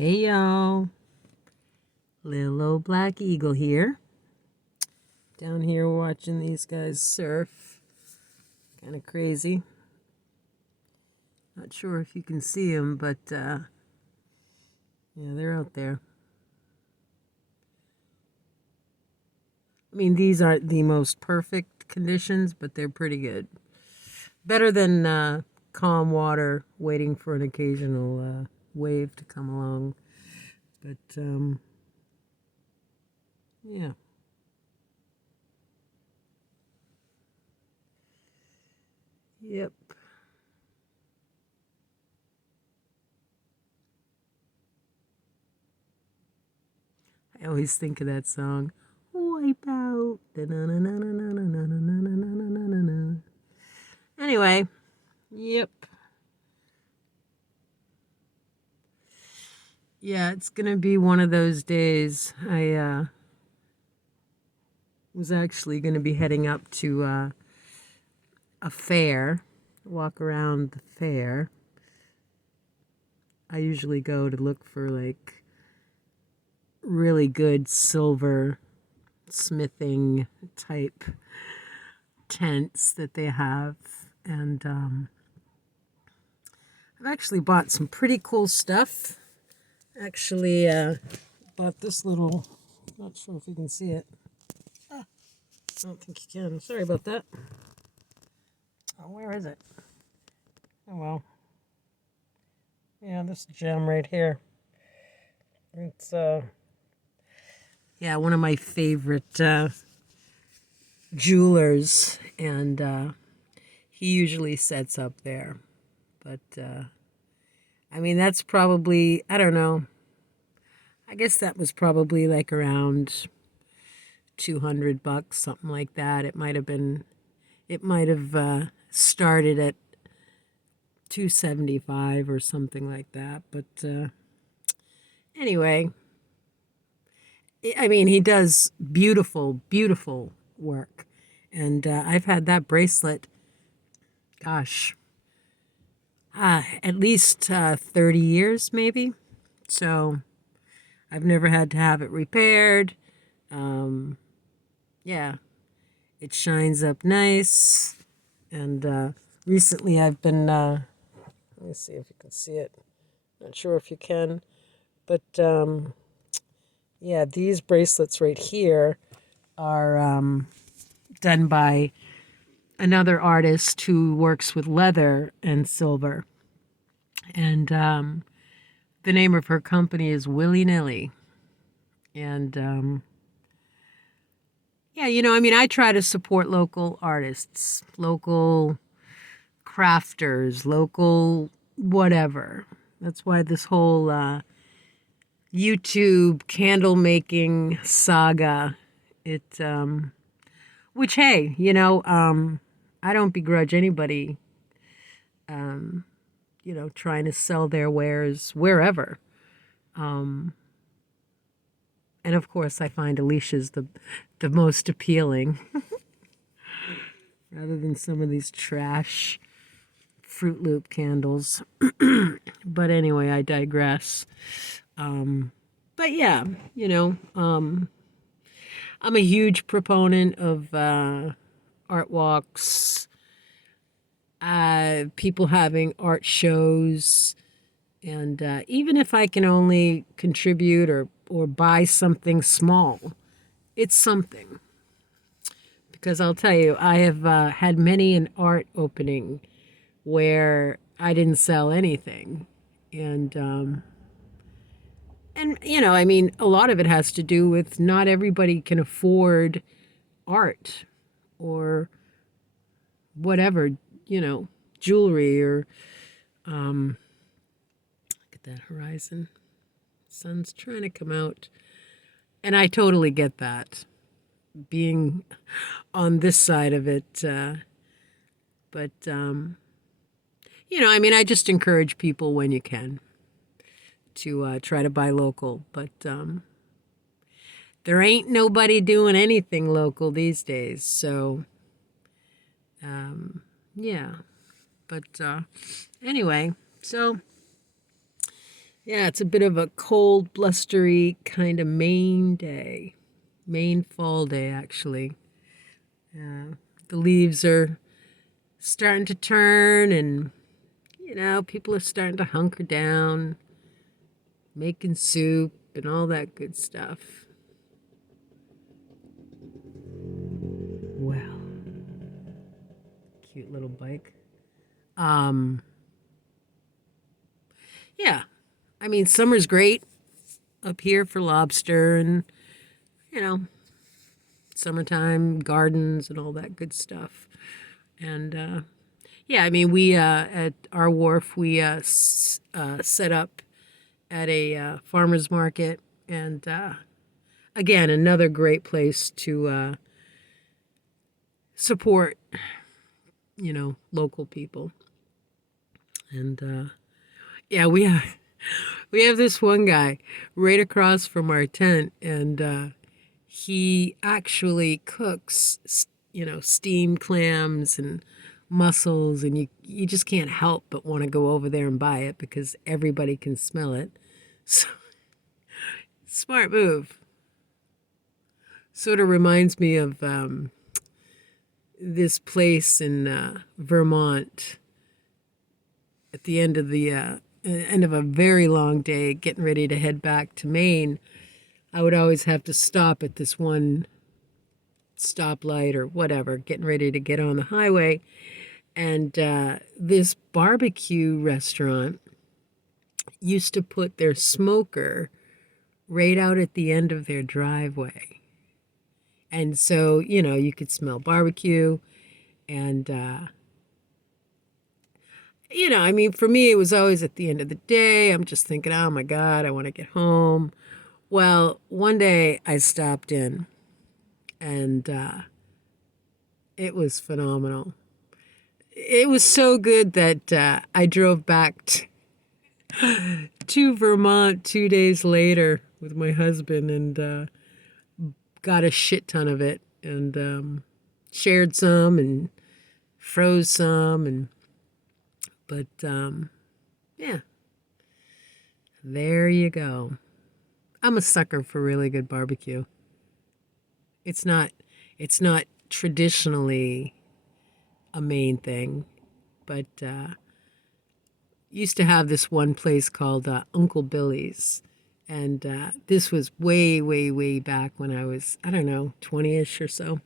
Hey y'all, little old black eagle here. Down here watching these guys surf. Kind of crazy. Not sure if you can see them, but yeah, they're out there. I mean, these aren't the most perfect conditions, but they're pretty good. Better than calm water waiting for an occasional wave to come along. But yeah. Yep. I always think of that song. Wipe out. Anyway, yep. Yeah, it's gonna be one of those days. I was actually gonna be heading up to a fair, walk around the fair. I usually go to look for like really good silver smithing type tents that they have, and I've actually bought some pretty cool stuff. Actually, bought this little. Not sure if you can see it. I don't think you can. Sorry about that. Oh, where is it? Oh well. Yeah, this gem right here. It's yeah, one of my favorite jewelers, and he usually sets up there. But I mean, that's probably, I don't know. I guess that was probably like around $200, something like that. It might have started at 275 or something like that. But anyway, I mean, he does beautiful, beautiful work. And I've had that bracelet, gosh, at least 30 years maybe. So I've never had to have it repaired. Um, yeah, it shines up nice. And recently I've been, let me see if you can see it. Not sure if you can. But yeah, these bracelets right here are done by another artist who works with leather and silver. And the name of her company is Willy Nilly. And yeah, I mean, I try to support local artists, local crafters, local whatever. That's why this whole YouTube candle making saga, it, which, hey, I don't begrudge anybody, trying to sell their wares wherever. Um, and of course, I find Alicia's the most appealing, rather than some of these trash Fruit Loop candles. But anyway, I digress. But yeah, I'm a huge proponent of art walks, people having art shows, and even if I can only contribute or buy something small, it's something. Because I'll tell you, I have had many an art opening where I didn't sell anything, and I mean, a lot of it has to do with not everybody can afford art or whatever, jewelry or look at that horizon. Sun's trying to come out. And I totally get that, being on this side of it. But, I mean, I just encourage people when you can to try to buy local. But there ain't nobody doing anything local these days. So, yeah. But anyway, so Yeah, it's a bit of a cold, blustery kind of Maine day. Maine fall day, actually. Yeah. The leaves are starting to turn, and, people are starting to hunker down, making soup and all that good stuff. Well, cute little bike. Um, yeah. I mean, summer's great up here for lobster and, you know, summertime gardens and all that good stuff. And yeah, I mean, we at our wharf we set up at a farmers market, and again, another great place to support, local people. And yeah, we have this one guy right across from our tent, and he actually cooks, steamed clams and mussels, and you just can't help but want to go over there and buy it because everybody can smell it. So smart move. Sort of reminds me of this place in Vermont at the end of a very long day, getting ready to head back to Maine. I would always have to stop at this one stoplight or whatever, getting ready to get on the highway. And this barbecue restaurant used to put their smoker right out at the end of their driveway. And so, you could smell barbecue. And, I mean, for me, it was always at the end of the day. I'm just thinking, oh my God, I want to get home. Well, one day I stopped in, and it was phenomenal. It was so good that I drove back to Vermont 2 days later with my husband, and got a shit ton of it, and shared some and froze some, and but yeah, there you go. I'm a sucker for really good barbecue. It's not it's not traditionally a main thing, but used to have this one place called Uncle Billy's. And this was way, way, way back when I was, I don't know, 20-ish or so.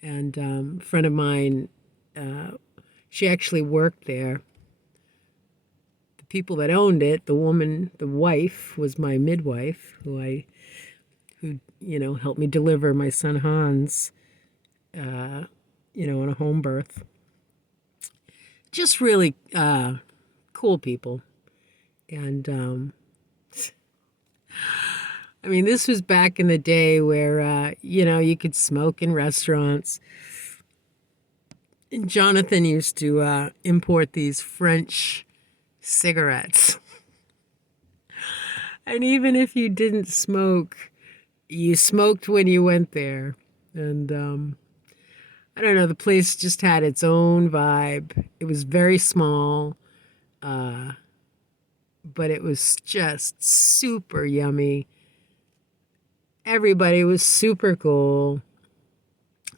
And a friend of mine, she actually worked there. The people that owned it, the woman, the wife, was my midwife, who helped me deliver my son Hans, in a home birth. Just really cool people. And I mean, this was back in the day where, you could smoke in restaurants. And Jonathan used to import these French cigarettes. And even if you didn't smoke, you smoked when you went there. And I don't know, the place just had its own vibe. It was very small, but it was just super yummy. Everybody was super cool.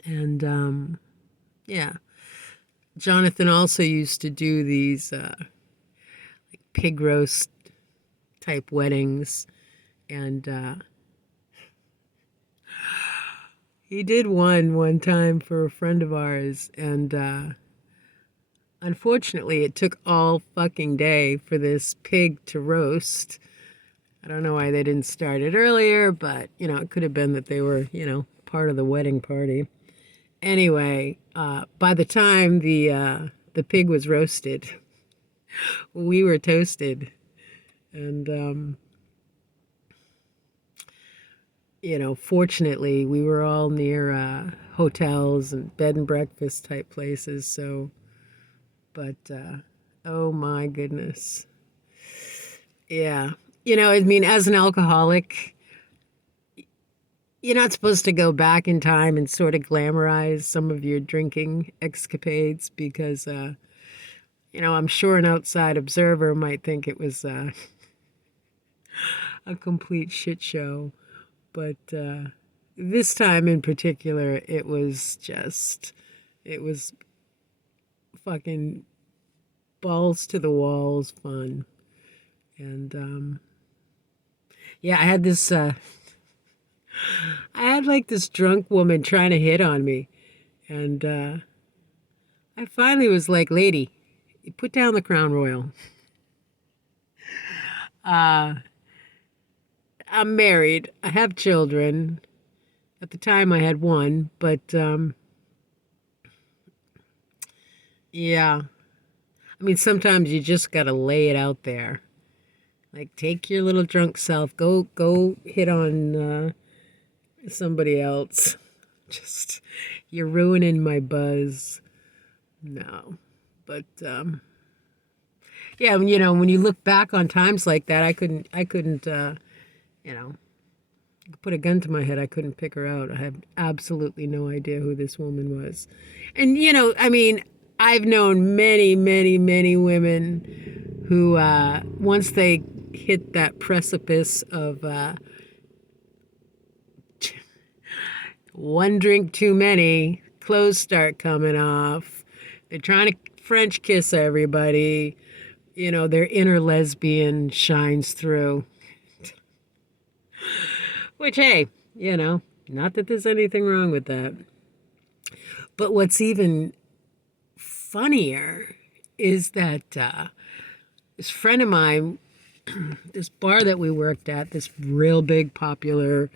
And yeah, Jonathan also used to do these pig roast type weddings. And he did one time for a friend of ours. And unfortunately, it took all fucking day for this pig to roast. I don't know why they didn't start it earlier, but, it could have been that they were, part of the wedding party. Anyway, by the time the pig was roasted, we were toasted. And, fortunately, we were all near hotels and bed and breakfast type places. So, but, oh my goodness. Yeah. I mean, as an alcoholic, you're not supposed to go back in time and sort of glamorize some of your drinking escapades because, I'm sure an outside observer might think it was a complete shit show. But this time in particular, it was fucking balls to the walls fun. And yeah, I had like this drunk woman trying to hit on me. And I finally was like, lady, put down the Crown Royal. Uh, I'm married. I have children. At the time, I had one, but yeah. I mean, sometimes you just gotta lay it out there. Like, take your little drunk self, go hit on somebody else. Just, you're ruining my buzz. No, but yeah, when you look back on times like that, I couldn't, you know, put a gun to my head. I couldn't pick her out. I have absolutely no idea who this woman was. And, I mean, I've known many, many, many women who, once they hit that precipice of one drink too many, clothes start coming off. They're trying to French kiss everybody. Their inner lesbian shines through. Which, hey, not that there's anything wrong with that. But what's even funnier is that this friend of mine, this bar that we worked at, this real big popular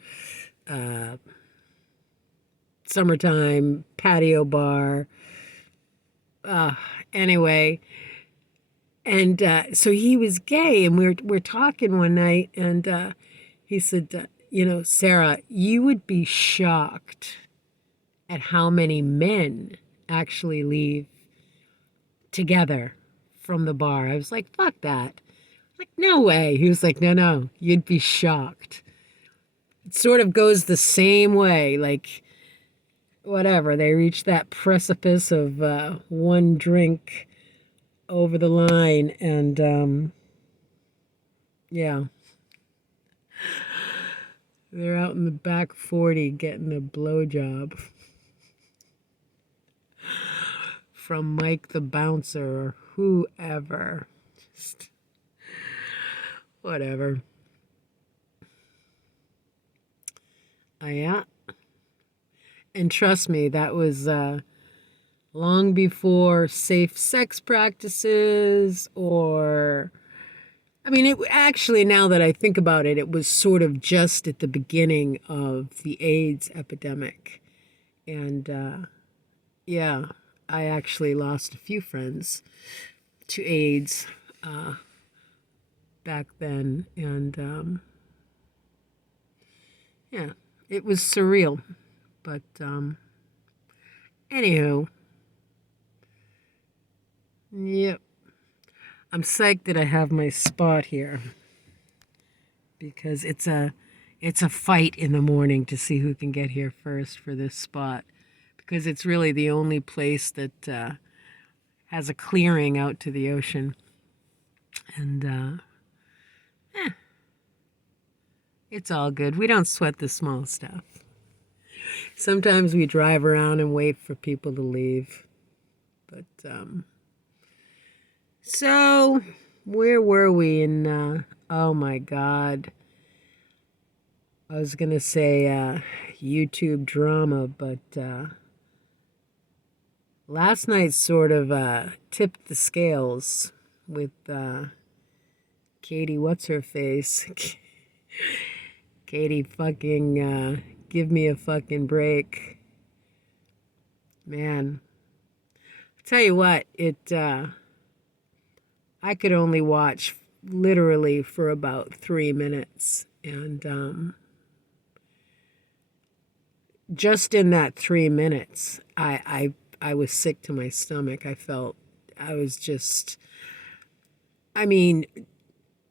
summertime patio bar. Anyway, and so he was gay, and we're talking one night, and he said, Sarah, you would be shocked at how many men actually leave together from the bar. I was like, fuck that. Like, no way. He was like, no, you'd be shocked. It sort of goes the same way. Like, whatever, they reach that precipice of one drink over the line, and yeah, they're out in the back 40 getting a blowjob from Mike the Bouncer or whoever. Just whatever. Yeah. And trust me, that was long before safe sex practices or. I mean, it actually, now that I think about it, it was sort of just at the beginning of the AIDS epidemic. And yeah, I actually lost a few friends to AIDS back then. And yeah, it was surreal. But anywho, yep. I'm psyched that I have my spot here because it's a fight in the morning to see who can get here first for this spot, because it's really the only place that has a clearing out to the ocean. And it's all good. We don't sweat the small stuff. Sometimes we drive around and wait for people to leave. But so where were we in oh my God. I was gonna say YouTube drama, but last night sort of tipped the scales with Katie, what's her face? Katie fucking give me a fucking break. Man, I tell you what, I could only watch literally for about 3 minutes, and just in that 3 minutes, I was sick to my stomach. I was just, I mean,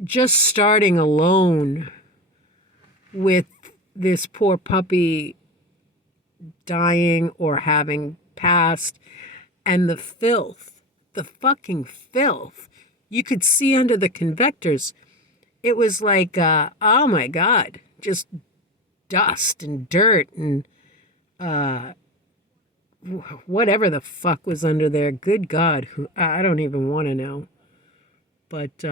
just starting alone with this poor puppy dying or having passed, and the filth, the fucking filth. You could see under the convectors. it was like, oh my God, just dust and dirt and whatever the fuck was under there. Good God, who I don't even want to know. But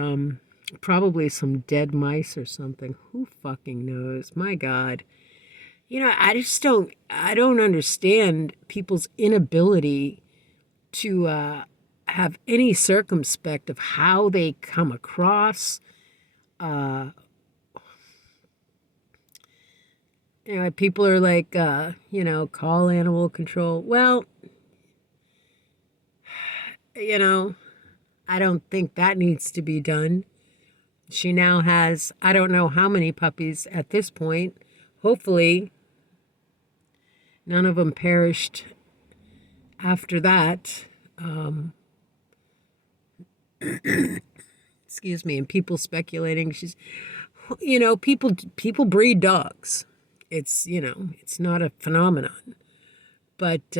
probably some dead mice or something. Who fucking knows? My God. I don't understand people's inability to have any circumspect of how they come across. Uh, People are like, call animal control. Well, you know, I don't think that needs to be done. She now has, I don't know how many puppies at this point. Hopefully, none of them perished after that. Um, Excuse me. And people speculating people breed dogs. It's not a phenomenon. But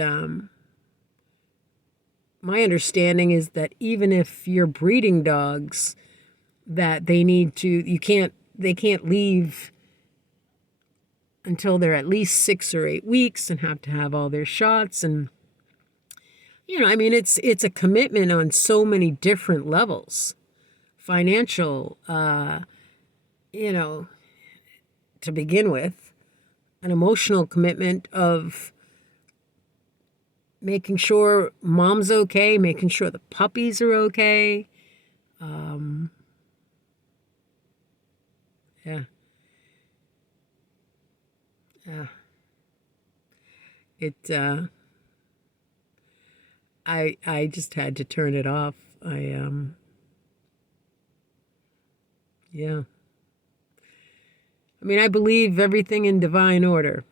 my understanding is that even if you're breeding dogs, that they can't leave until they're at least 6 or 8 weeks and have to have all their shots. And it's a commitment on so many different levels. Financial, to begin with, an emotional commitment of making sure mom's okay, making sure the puppies are okay. Yeah, yeah. It. I just had to turn it off. Yeah. I mean, I believe everything in divine order.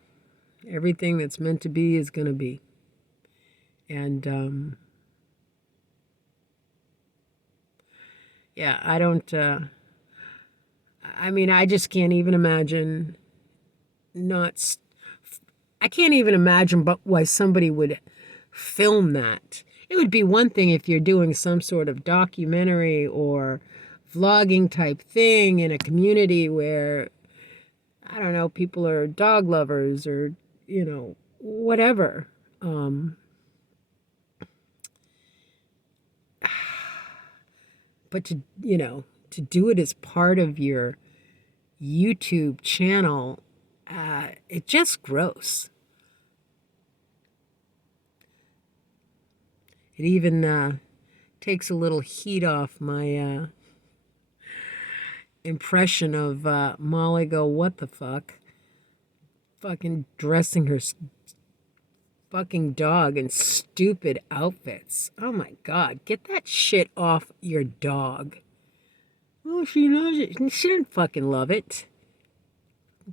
Everything that's meant to be is going to be. And yeah, I don't. I just can't even imagine not. I can't even imagine but why somebody would film that. It would be one thing if you're doing some sort of documentary or vlogging type thing in a community where, I don't know, people are dog lovers or, whatever. But to do it as part of your YouTube channel, it's just gross. It even takes a little heat off my impression of Molly go, what the fuck? Fucking dressing her fucking dog in stupid outfits. Oh my God, get that shit off your dog. Oh, she loves it. She didn't fucking love it.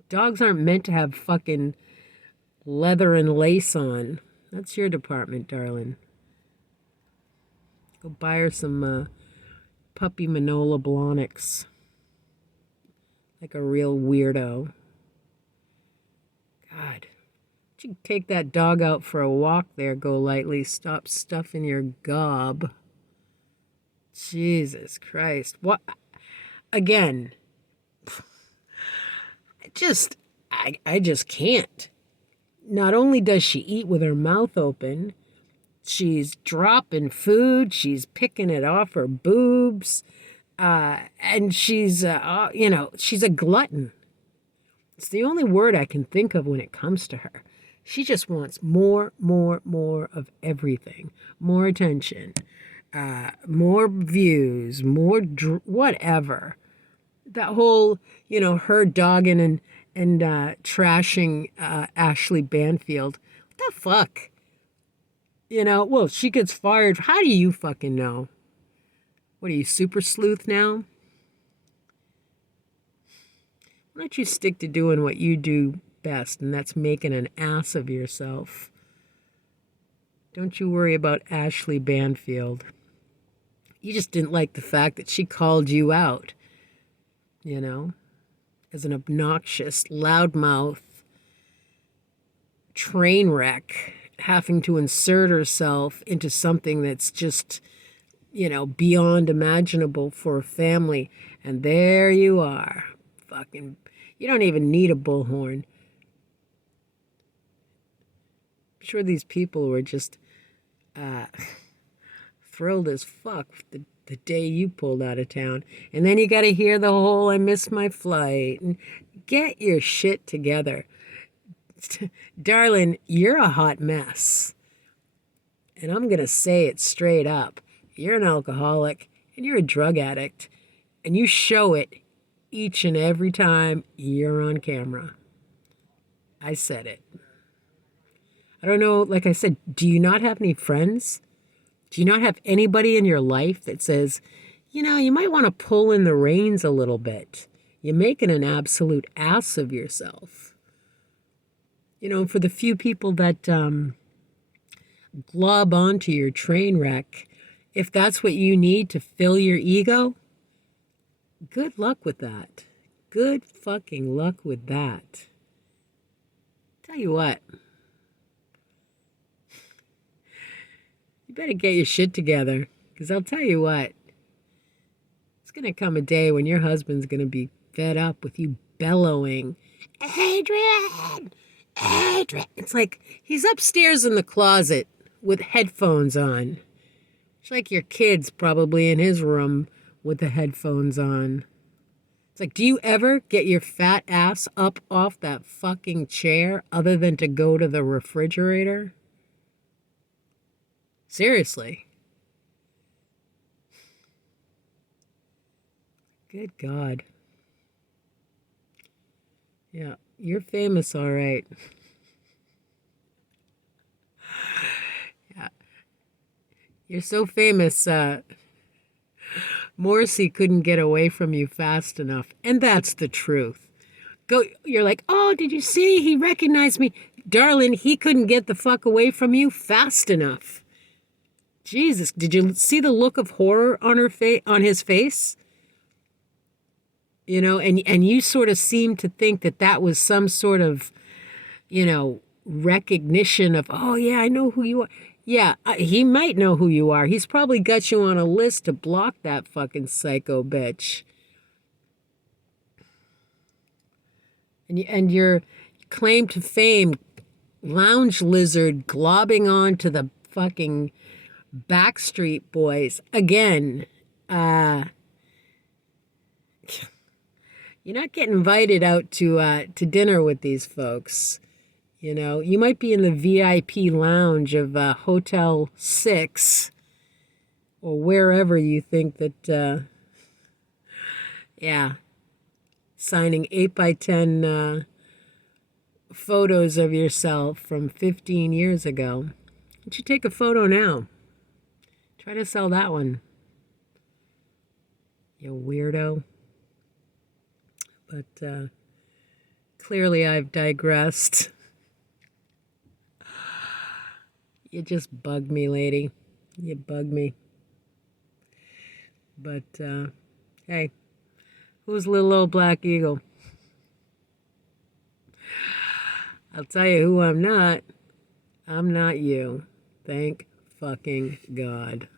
Dogs aren't meant to have fucking leather and lace on. That's your department, darling. Go buy her some puppy Manola Blahniks. Like a real weirdo. God. You take that dog out for a walk there, Go Lightly. Stop stuffing your gob. Jesus Christ. What? Again, I just can't. Not only does she eat with her mouth open, she's dropping food, she's picking it off her boobs, and she's a glutton. It's the only word I can think of when it comes to her. She just wants more of everything. More attention, more views, whatever. That whole, her dogging and trashing Ashley Banfield. What the fuck? Well, she gets fired. How do you fucking know? What are you, super sleuth now? Why don't you stick to doing what you do best, and that's making an ass of yourself? Don't you worry about Ashley Banfield. You just didn't like the fact that she called you out, as an obnoxious, loudmouth train wreck having to insert herself into something that's just, beyond imaginable for a family. And there you are. Fucking, you don't even need a bullhorn. I'm sure these people were just thrilled as fuck the day you pulled out of town. And then you got to hear the whole I missed my flight. And get your shit together. Darling, you're a hot mess. And I'm going to say it straight up. You're an alcoholic and you're a drug addict. And you show it each and every time you're on camera. I said it. I don't know, like I said, do you not have any friends? Do you not have anybody in your life that says, you know, you might want to pull in the reins a little bit? You're making an absolute ass of yourself. You know, for the few people that glob onto your train wreck, if that's what you need to fill your ego, good luck with that. Good fucking luck with that. Tell you what, you better get your shit together, because I'll tell you what, it's going to come a day when your husband's going to be fed up with you bellowing, Adrian! Adrian! It's like he's upstairs in the closet with headphones on. It's like your kid's probably in his room with the headphones on. It's like, do you ever get your fat ass up off that fucking chair other than to go to the refrigerator? Seriously. Good God. Yeah, you're famous, all right. Yeah, you're so famous, Morrissey couldn't get away from you fast enough. And that's the truth. You're like, oh, did you see? He recognized me. Darling, he couldn't get the fuck away from you fast enough. Jesus, did you see the look of horror on on his face? You know, and you sort of seem to think that that was some sort of, you know, recognition of, oh yeah, I know who you are. Yeah, he might know who you are. He's probably got you on a list to block that fucking psycho bitch. And your claim to fame, lounge lizard globbing on to the fucking Backstreet Boys again. You're not getting invited out to dinner with these folks. You know, you might be in the VIP lounge of Hotel 6 or wherever you think that, yeah, signing 8 by 10 photos of yourself from 15 years ago. Why don't you take a photo now? Try to sell that one, you weirdo. But clearly I've digressed. You just bug me, lady. You bug me. But, hey, who's little old black eagle? I'll tell you who I'm not. I'm not you. Thank fucking God.